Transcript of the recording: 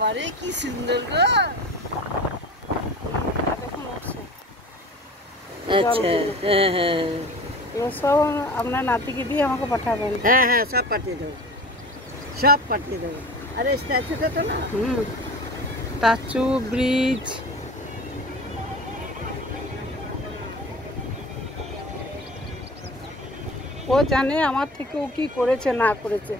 বাবারে কি সুন্দর গো। আচ্ছা হ্যাঁ হ্যাঁ সব আপনার নাতিকে দিয়ে আমাকে পাঠাবেন। হ্যাঁ হ্যাঁ সব পাঠিয়ে দেবো, সব পাঠিয়ে দেবো। আরে স্ট্যাচুটা তো না, স্ট্যাচু ব্রিজ ও জানে আমার থেকে ও কি করেছে না করেছে।